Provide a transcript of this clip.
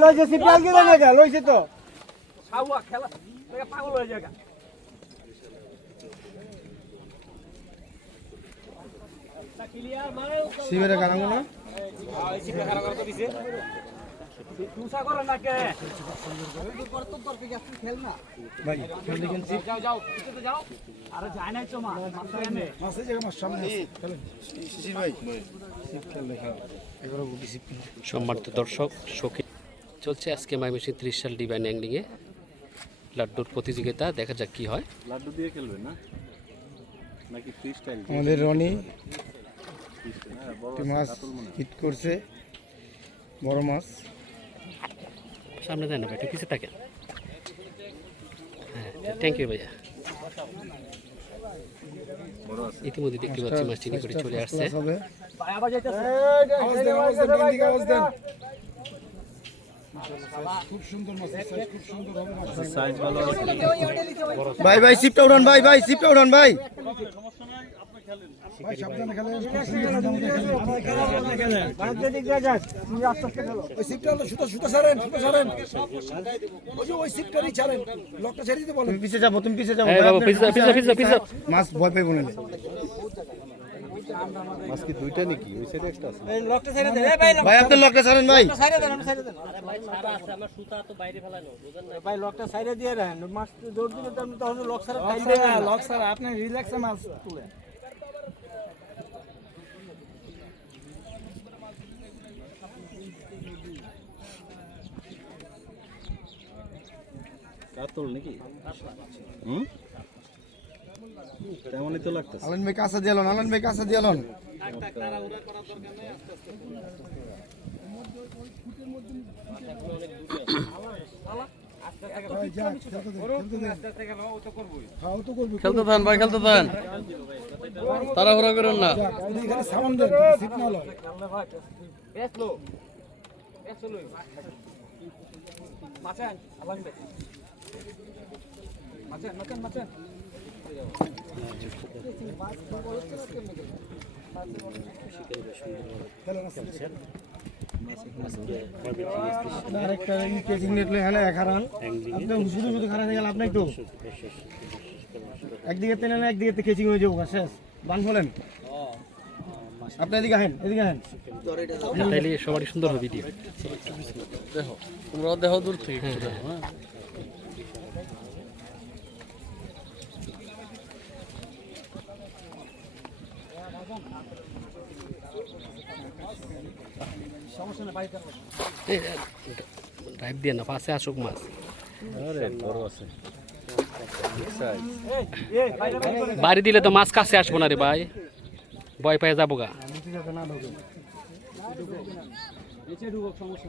লইছে সিপিয়াল কি জানে গা লইছে তো। সাউয়া খেলা পাগল হয়ে জায়গা সামনে সম্মানিত দর্শক সখী চলছে আজকে মাইমেসি ত্রিশ সাল ডিভাইন অ্যাংলিংয়ে। লাড্ডুর প্রতিযোগিতা দেখা যাক কি হয়। লাড্ডু দিয়ে খেলবেন না? নাকি আমাদের রনি একটি মাছ হিট করছে বড় মাছ। সামনে দেন না ভাই একটু পিছিয়ে থাকেন। হ্যাঁ থ্যাংক ইউ ভাইয়া। ইতিমধ্যে দেখতে পাচ্ছি মাছ চিনি করে চলে আসছে। ভাই আবার যাইতেছে আওয়াজ দেন আওয়াজ দেন ডান দিকে আওয়াজ দেন। খুব সুন্দর মাছ সাইজ খুব সুন্দর হবে মাছ সাইজ ভালো আছে ভাই ভাই সিপটা উঠান ভাই ভাই সিপটা উঠান ভাই। খুব সুন্দর সাবধানে খেলেন। ভারতের দিক দিয়ে যাস তুমি আস্তে আস্তে খেলো। ওই সিপটা হলো সুতা সুতা ছাড়েন সুতা ছাড়েন। ওই যে ওই সিপটারই ছাড়েন। লকটা ছেড়ে দিতে বলেন। পিছে যাব তুমি পিছে যাব। এই বাবু পিছু যাও, পিছু যাও, পিছু যাও, পিছু যাও। মাছ ভয় পাইবো না। মাছ কি দুইটা নাকি? ওই সাইডে একটা আছে। ভাই আপনি লকটা ছাড়েন ভাই। ভাই লকটা সাইডে দিয়ে মাছ দৌড় দিলে তো তখন লক সারা লক সারা আপনি রিল্যাক্সে মাছ তুলে কাতল নাকি? হুম? তেমনই তো লাগতেছে। আলন ভাই কাঁচা দিয়ালন আলন ভাই কাঁচা দিয়ালন খেলতে থান ভাই খেলতে থান তাড়াহুড়া করুন না। এসলো এসলো মাছেন মাছেন মাছেন। একদিকে একদিকে তে কেচিং হয়ে যাব শেষ। বান ফলেন। আপনি এদিকে আহেন এদিকে আহেন। তাইলে সবারই সুন্দর হবে ভিডিও। দেখো তোমরা দেখো দূর থেকে ড্রাইভ দিয়ে না পাশে আসুক মাছ। বড় দিলে তো মাছ কাছে আসব না রে ভাই। ভয় পেয়ে যাব গা। সমস্যা